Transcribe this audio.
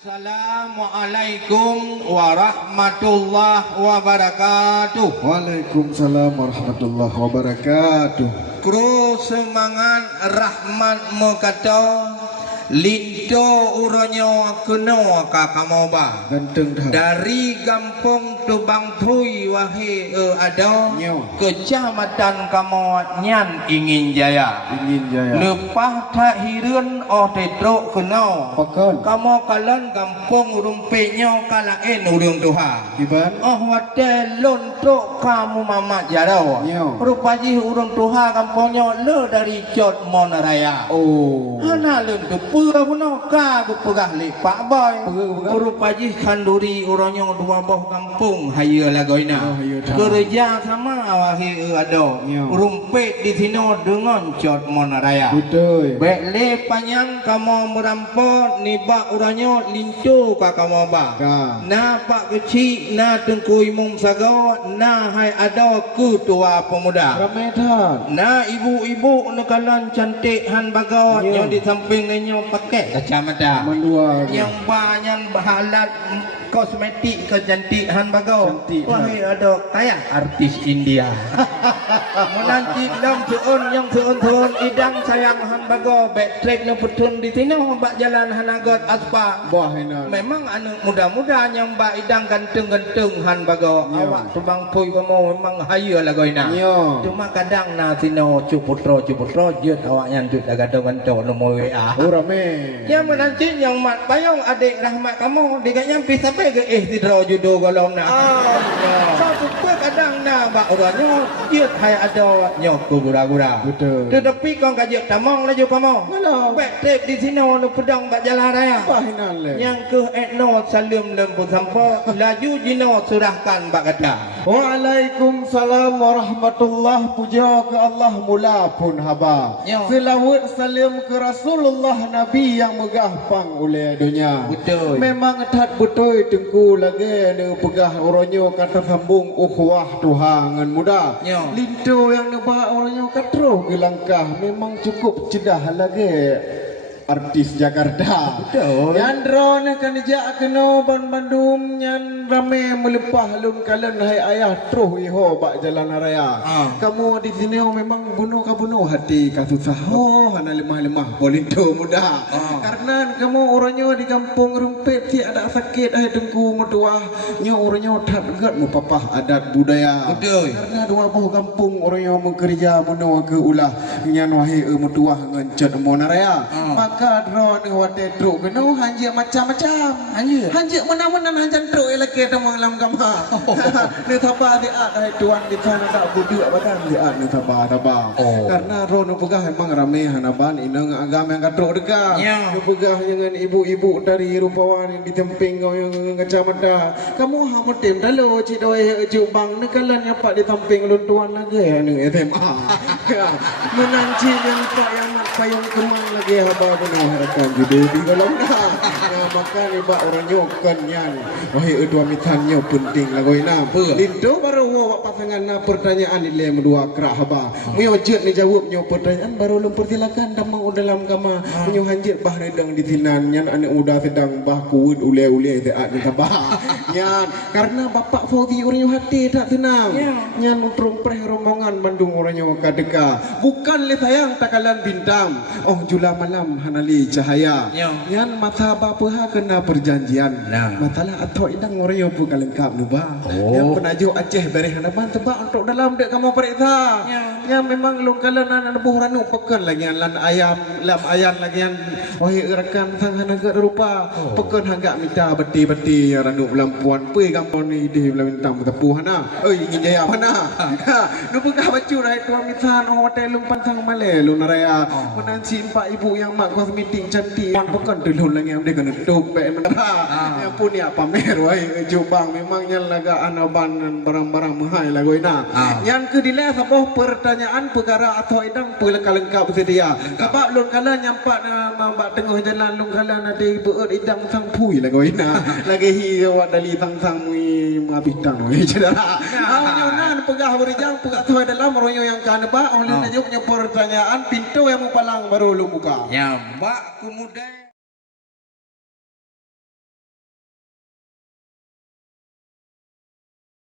Assalamualaikum warahmatullahi wabarakatuh. Waalaikumsalam warahmatullahi wabarakatuh. Kru semangat rahmat mekata linto uronyo keno kakamoba Ganteng dah. dari Kampung Tubang Thui wahe ada Nyo. Kecamatan Kamonyan Ingin Jaya. Ingin Jaya. Lepas tak hirun tetro keno Pakon. kamu kalan kampung rumpenya kalaen urung tuha Iban. wate lontok kamu mama jarau Nyo. rupaji urung tuha kampungnya le dari Jod Monaraya. Oh. Ana lentu pura puno ka ku pegah le Pak Boy. Pegah. Rupaji kanduri uronyo dua boh kampung hayo lagoina. Oh, hayo dah. Kerja sama wahi ada. Nyo. Rumpet di sini dengan Jod Monaraya. Betul. Bekle panjang kamu merampok nibak uranyo lincu ka kamu ba. Ka. Na pak kecil na tengku imum sago na hai ada ketua pemuda. Ramedan. Na ibu-ibu nekalan cantik han bagot Ya. yang di samping nenyo pakai kacamata. Mandua. Yang banyak bahalat kosmetik kecantikan bago. Cantik, Wahai ada kayak artis India. Menanti dalam yang seun idang sayang han bago backtrack no petun di sini mbak jalan hanagot aspa. Wah enak. Memang anak muda-muda yang mbak idang ganteng-ganteng han bago. Ya. Awak tubang pui kamu memang hayu lah goina. Ya. Cuma kadang na sino cuputro jut awak yang jut ganteng-ganteng nomor WA. Oh rame. Yang menanti yang mat payung adik rahmat kamu diganya pisah pe ke tidro judo golong na. Satu pe kadang na bak orangnya jut hai ada nyok gura-gura. Betul. Tetapi kau kajak tamong laju kamu. Mana? Bek tip di sini nu pedang bak jalan raya. Wah enak le. Yang ke etno salim lembut sampo laju jino surahkan bak kata. Waalaikumsalam warahmatullahi puja ke Allah mula pun haba. Ya. Selawat salam ke Rasulullah Nabi yang megah pang oleh dunia. Betul. Memang tat betul tengku lagi ne pegah oronyo kata sambung ukhuwah Tuhan ngan muda. Ya. Lintu yang nebak oronyo katro ke langkah memang cukup cedah lagi. Artis Jakarta. Betul. Yang drone kan jak kena Bandung yang ramai melepah lun kalen hai ayah truh iho bak jalan raya. Kamu di sini memang bunuh hati ka susah hana lemah-lemah polinto muda. Karena kamu orangnya di kampung rumpet ti ada sakit hai tengku mutuah nyo orangnya tak dekat mu papah adat budaya. Betul. Karena dua buah kampung orangnya mengerja bunuh ke ulah nyan wahi mutuah ngan cet monaraya. Maka drone wate truk kena hanje macam-macam. Hanje mana-mana hanjan truk elake tamang lam gamha. Ni thapa dia ai tuan di sana tak budi abadan dia ni thapa. Karena drone pegah memang ramai hanaban inang agama yang katruk dekat. Dia pegah dengan ibu-ibu dari rupawan yang di temping yang kacamata. Kamu hamutim dalo cik doi jubang nekalan yang pak di temping lun tuan lagi ni SMA. Menanci yang pak yang payung kemang lagi haba benar harakan judi di dalam dah. Maka ni bak orang nyokan yan. Wahai dua mitannya penting lagoi na. Lindo baru wa pasangan na pertanyaan ni le medua krak haba. Muyo jet ni jawabnya pertanyaan baru lum persilakan damang dalam kama. Muyo hanjit bah redang di tinan yan anak muda sedang bah kuut ule-ule taat ni sabah. Yan karena bapak Fauzi orang hati tak tenang. Yan untuk preh rombongan Bandung orangnya kadeka. Bukan le sayang takalan bintang. Oh jula malam hanali cahaya. Yan mata bapa kena perjanjian. Matalah atau indang orangnya bukan lengkap nuba. Yang penajuk Aceh bereh hanaban tebak untuk dalam dek kamu periksa. Yang memang lungkalan anak buh ranu pekan lagi lan ayam lagi yang wahai rekan sang hanaga rupa pekan hangga minta beti-beti ranu lampuan pe kampung ni di bintang tepuh hana. Ingin jaya mana? Nu pegah bacu rai tuan mitan hotel lumpan sang male lunaraya. Menansi empat ibu yang mak kosmetik cantik pekan telun lagi yang dia kena tupek mentera. Yang pun ya pamer wahai jubang memangnya laga anaban barang-barang mahal lagu ina. Yang kedila sabah pertanyaan perkara atau idang pelengkap sedia. Sebab lun kala nyampak mambak tengah jalan lun kala ada beut idang sang pui lagu ina. Lagi hi awak dali sang mui mabitang we cedera. Awak pegah berjang pegah tu dalam royo yang kan ba oleh najuknya pertanyaan pintu yang palang baru lu buka. Ya, mbak kemudian